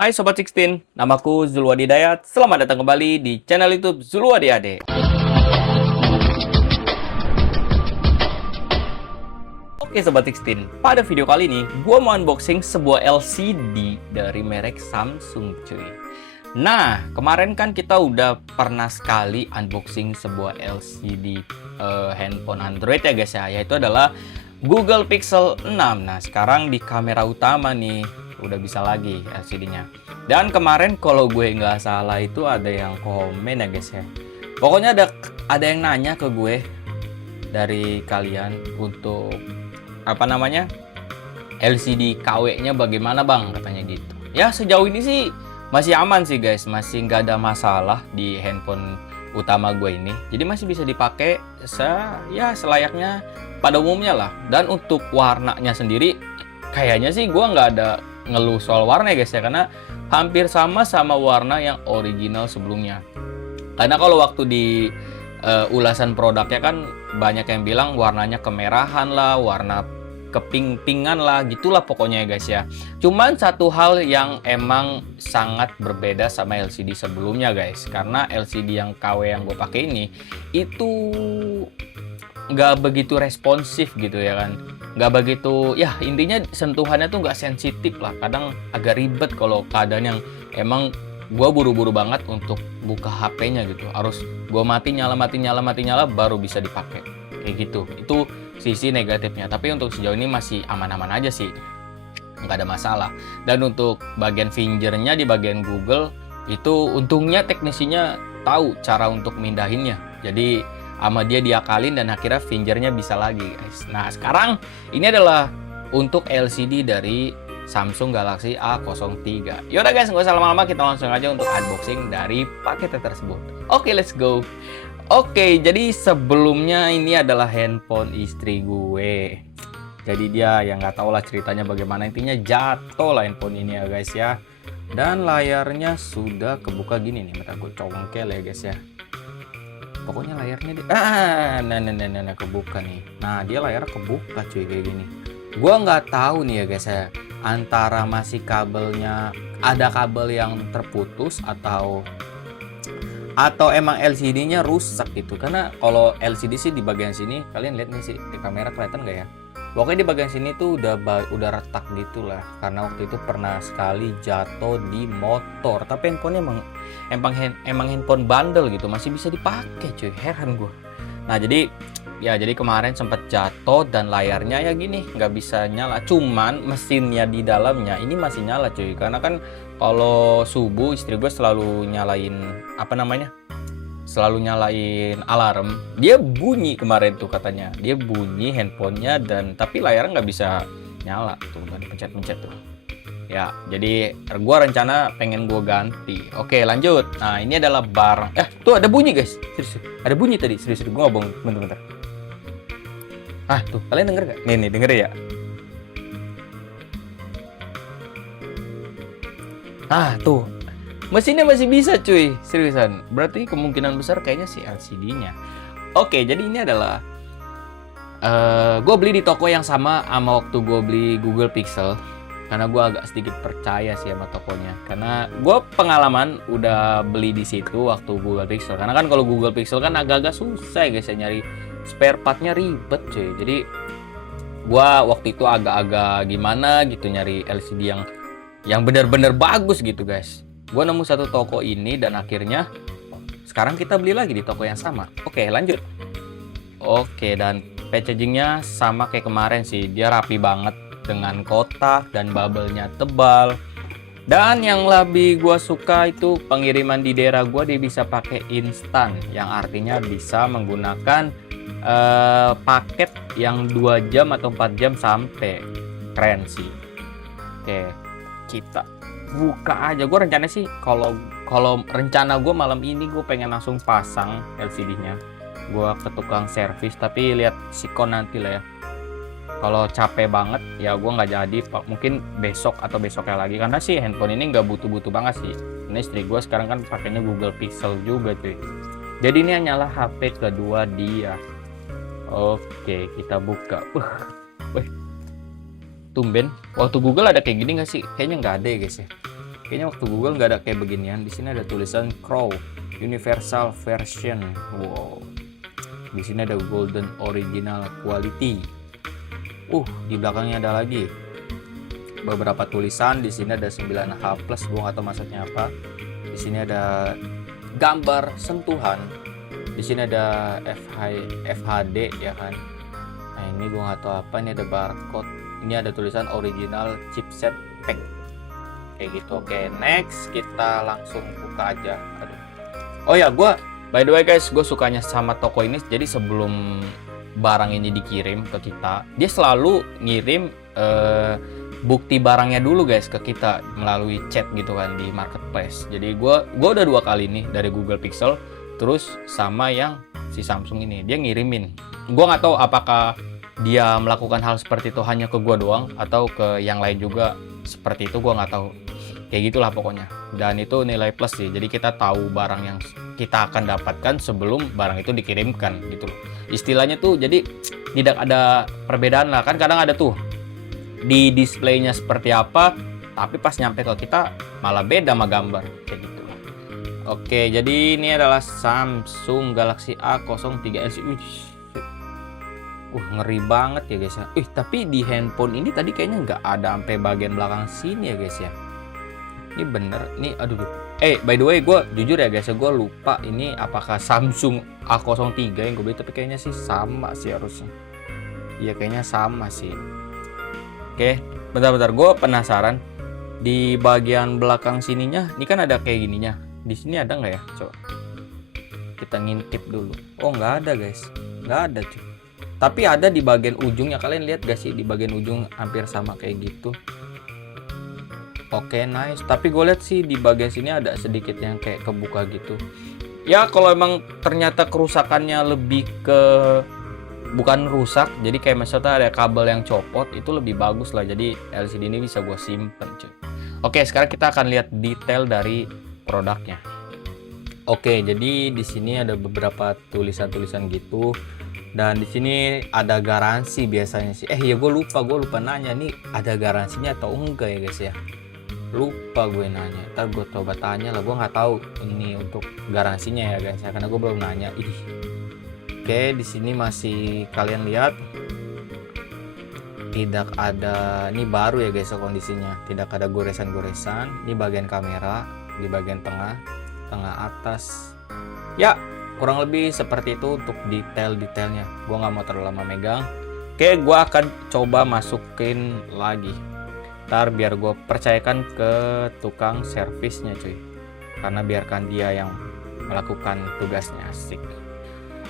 Hai Sobat Sixteen, namaku Zulwadi Dayat. Selamat datang kembali di channel YouTube Zulwadi Ade. Oke Sobat Sixteen, pada video kali ini gue mau unboxing sebuah LCD dari merek Samsung cuy. Nah, kemarin kan kita udah pernah sekali unboxing sebuah LCD handphone Android ya guys ya, yaitu adalah Google Pixel 6. Nah, sekarang di kamera utama nih udah bisa lagi LCD-nya. Dan kemarin kalau gue nggak salah itu ada yang komen ya guys ya. Pokoknya ada yang nanya ke gue dari kalian untuk apa namanya LCD KW-nya bagaimana bang, katanya gitu. Ya sejauh ini sih masih aman sih guys, masih nggak ada masalah di handphone utama gue ini. Jadi masih bisa dipakai selayaknya pada umumnya lah. Dan untuk warnanya sendiri kayaknya sih gue nggak ada ngeluh soal warna ya guys ya, karena hampir sama warna yang original sebelumnya. Karena kalau waktu di ulasan produknya kan banyak yang bilang warnanya kemerahan lah, warna keping-pingan lah, gitulah pokoknya ya guys ya. Cuman satu hal yang emang sangat berbeda sama LCD sebelumnya guys, karena LCD yang KW yang gue pakai ini itu nggak begitu responsif gitu ya kan, nggak begitu, ya intinya sentuhannya tuh nggak sensitif lah, kadang agak ribet kalau keadaan yang emang gue buru-buru banget untuk buka HP-nya gitu, harus gue mati nyala baru bisa dipakai kayak gitu. Itu sisi negatifnya, tapi untuk sejauh ini masih aman-aman aja sih, nggak ada masalah. Dan untuk bagian fingernya di bagian Google itu untungnya teknisinya tahu cara untuk mindahinnya, jadi sama dia diakalin dan akhirnya fingernya bisa lagi guys. Nah sekarang ini adalah untuk LCD dari Samsung Galaxy A03. Yaudah guys, nggak usah lama-lama, kita langsung aja untuk unboxing dari paketnya tersebut. Oke, let's go. Oke, jadi sebelumnya ini adalah handphone istri gue. Jadi dia yang nggak tahu lah ceritanya bagaimana, intinya jatuh lah handphone ini ya guys ya. Dan layarnya sudah kebuka gini nih, bentar gue congkel ya guys ya. Pokoknya layarnya nah kebuka nih. Nah dia layar kebuka cuy kayak gini. Gua nggak tahu nih ya guys ya, antara masih kabelnya ada kabel yang terputus atau emang LCD-nya rusak gitu. Karena kalau LCD sih di bagian sini, kalian lihat nih sih di kamera kelihatan nggak ya? Pokoknya di bagian sini tuh udah retak gitu lah, karena waktu itu pernah sekali jatuh di motor. Tapi handphonenya emang handphone bandel gitu, masih bisa dipakai cuy, heran gue. Nah jadi kemarin sempat jatuh dan layarnya ya gini nggak bisa nyala. Cuman mesinnya di dalamnya ini masih nyala cuy, karena kan kalau subuh istri gue selalu nyalain alarm, dia bunyi kemarin tuh, katanya dia bunyi handphonenya, dan tapi layarnya nggak bisa nyala tuh, nggak dipencet-pencet tuh ya. Jadi gua rencana pengen gua ganti. Oke lanjut. Nah ini adalah barang, tuh ada bunyi guys, serius ada bunyi tadi, serius gua ngomong bentar. Tuh kalian denger gak? Nih denger ya. Tuh mesinnya masih bisa cuy, seriusan. Berarti kemungkinan besar kayaknya sih LCD-nya. Oke, jadi ini adalah gue beli di toko yang sama waktu gue beli Google Pixel. Karena gue agak sedikit percaya sih sama tokonya. Karena gue pengalaman udah beli di situ waktu Google Pixel. Karena kan kalau Google Pixel kan agak-agak susah ya guys ya, nyari spare partnya ribet cuy. Jadi gue waktu itu agak-agak gimana gitu nyari LCD yang benar-benar bagus gitu guys. Gue nemu satu toko ini dan akhirnya sekarang kita beli lagi di toko yang sama. Oke lanjut. Oke, dan packagingnya sama kayak kemarin sih, dia rapi banget dengan kotak dan bubble-nya tebal. Dan yang lebih gue suka itu pengiriman di daerah gue dia bisa pakai instan, yang artinya bisa menggunakan paket yang 2 jam atau 4 jam sampai. Keren sih. Oke, kita buka aja. Gue rencana sih kalau rencana gue malam ini gue pengen langsung pasang LCD-nya. Gue ke tukang servis, tapi lihat sikon nanti lah ya. Kalau capek banget ya gue nggak jadi, mungkin besok atau besoknya lagi, karena sih handphone ini nggak butuh banget sih. Ini istri gue sekarang kan pakainya Google Pixel juga cuy. Jadi ini hanyalah HP kedua dia. Oke kita buka. Tumben waktu Google ada kayak gini nggak sih? Kayaknya nggak ada ya guys ya. Kayaknya waktu Google nggak ada kayak beginian. Di sini ada tulisan Crow Universal Version. Wow. Di sini ada Golden Original Quality. Di belakangnya ada lagi beberapa tulisan. Di sini ada 9H+, gua nggak tahu maksudnya apa. Di sini ada gambar sentuhan. Di sini ada FHD ya kan. Nah, ini gua nggak tahu apa. Ini ada barcode. Ini ada tulisan original chipset pack. Kayak gitu. Oke, next kita langsung buka aja. Aduh. Oh ya, by the way guys, gue sukanya sama toko ini. Jadi sebelum barang ini dikirim ke kita, dia selalu ngirim bukti barangnya dulu guys ke kita melalui chat gitu kan di marketplace. Jadi gue udah 2 kali nih dari Google Pixel, terus sama yang si Samsung ini dia ngirimin. Gue nggak tahu apakah dia melakukan hal seperti itu hanya ke gue doang atau ke yang lain juga seperti itu, gue nggak tahu. Kayak gitulah pokoknya. Dan itu nilai plus sih. Jadi kita tahu barang yang kita akan dapatkan sebelum barang itu dikirimkan gitu loh. Istilahnya tuh jadi tidak ada perbedaan lah. Kan kadang ada tuh di displaynya seperti apa, tapi pas nyampe ke kita malah beda sama gambar kayak gitu. Oke, jadi ini adalah Samsung Galaxy A03s. Ngeri banget ya guys ya. Tapi di handphone ini tadi kayaknya nggak ada sampai bagian belakang sini ya guys ya. Ini bener, nih aduh. By the way, gue jujur ya guys ya, gue lupa ini apakah Samsung A03 yang gue beli, tapi kayaknya sih sama sih harusnya. Iya kayaknya sama sih. Oke, bentar-bentar, gue penasaran di bagian belakang sininya, ini kan ada kayak gininya. Di sini ada nggak ya? Coba kita ngintip dulu. Nggak ada guys, nggak ada cuy. Tapi ada di bagian ujungnya, kalian lihat gak sih di bagian ujung hampir sama kayak gitu. Oke, nice. Tapi gue lihat sih di bagian sini ada sedikit yang kayak kebuka gitu. Ya kalau emang ternyata kerusakannya lebih ke bukan rusak, jadi kayak misalnya ada kabel yang copot, itu lebih bagus lah. Jadi LCD ini bisa gue simpen cuy. Oke, sekarang kita akan lihat detail dari produknya. Oke, jadi di sini ada beberapa tulisan-tulisan gitu. Dan di sini ada garansi biasanya sih. Ya gue lupa nanya nih ada garansinya atau enggak ya guys ya. Lupa gue nanya, ntar gue coba tanya lah. Gue nggak tahu ini untuk garansinya ya guys ya, karena gue belum nanya. Oke, di sini masih kalian lihat tidak ada, ini baru ya guys kondisinya, tidak ada goresan-goresan. Ini bagian kamera di bagian tengah atas ya, kurang lebih seperti itu untuk detailnya. Gue nggak mau terlalu lama megang. Oke, gue akan coba masukin lagi ntar biar gue percayakan ke tukang servisnya cuy, karena biarkan dia yang melakukan tugasnya. Asik.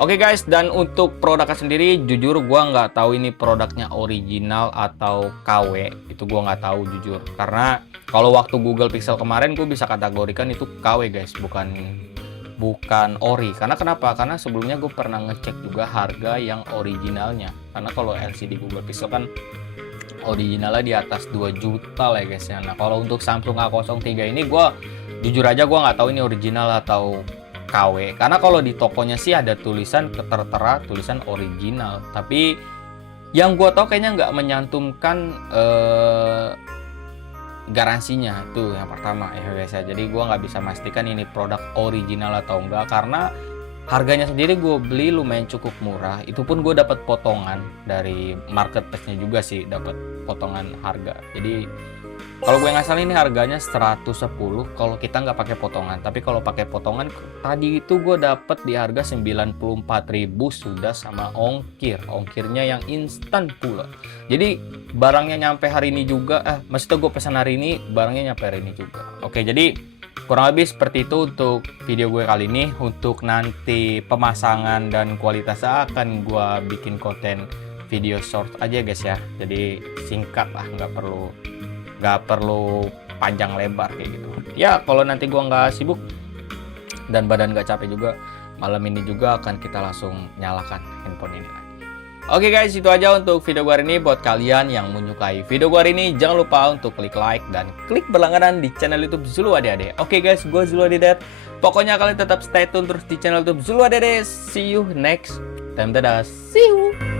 Oke guys, dan untuk produknya sendiri jujur gue nggak tahu ini produknya original atau KW, itu gue nggak tahu jujur, karena kalau waktu Google Pixel kemarin gue bisa kategorikan itu KW guys, bukan ori. Karena kenapa? Karena sebelumnya gue pernah ngecek juga harga yang originalnya, karena kalau LCD Google Pixel kan originalnya di atas 2 juta lah guys ya. Nah kalau untuk Samsung A03 ini gue jujur aja gue nggak tahu ini original atau KW, karena kalau di tokonya sih ada tulisan tertera tulisan original, tapi yang gue tahu kayaknya nggak menyantumkan garansinya. Itu yang pertama ya guys ya. Jadi gue nggak bisa pastikan ini produk original atau enggak, karena harganya sendiri gue beli lumayan cukup murah. Itu pun gue dapat potongan dari marketplace-nya juga sih, dapat potongan harga. Jadi kalau gue nggak salah ini harganya 110 kalau kita nggak pakai potongan. Tapi kalau pakai potongan tadi itu gue dapat di harga 94.000 sudah sama ongkirnya yang instan pula. Jadi barangnya nyampe hari ini juga. Maksudnya gue pesan hari ini, barangnya nyampe hari ini juga. Oke, jadi kurang lebih seperti itu untuk video gue kali ini. Untuk nanti pemasangan dan kualitasnya akan gue bikin konten video short aja guys ya. Jadi singkat lah, nggak perlu panjang lebar kayak gitu. Ya kalau nanti gue nggak sibuk dan badan nggak capek juga, malam ini juga akan kita langsung nyalakan handphone ini lagi. Oke guys, itu aja untuk video gue hari ini. Buat kalian yang menyukai video gue hari ini, jangan lupa untuk klik like dan klik berlangganan di channel YouTube Zulu Ade-Ade. Oke guys, gue Zulu Ade-Ade. Pokoknya kalian tetap stay tune terus di channel YouTube Zulu Ade-Ade. See you next time. Dadah. See you.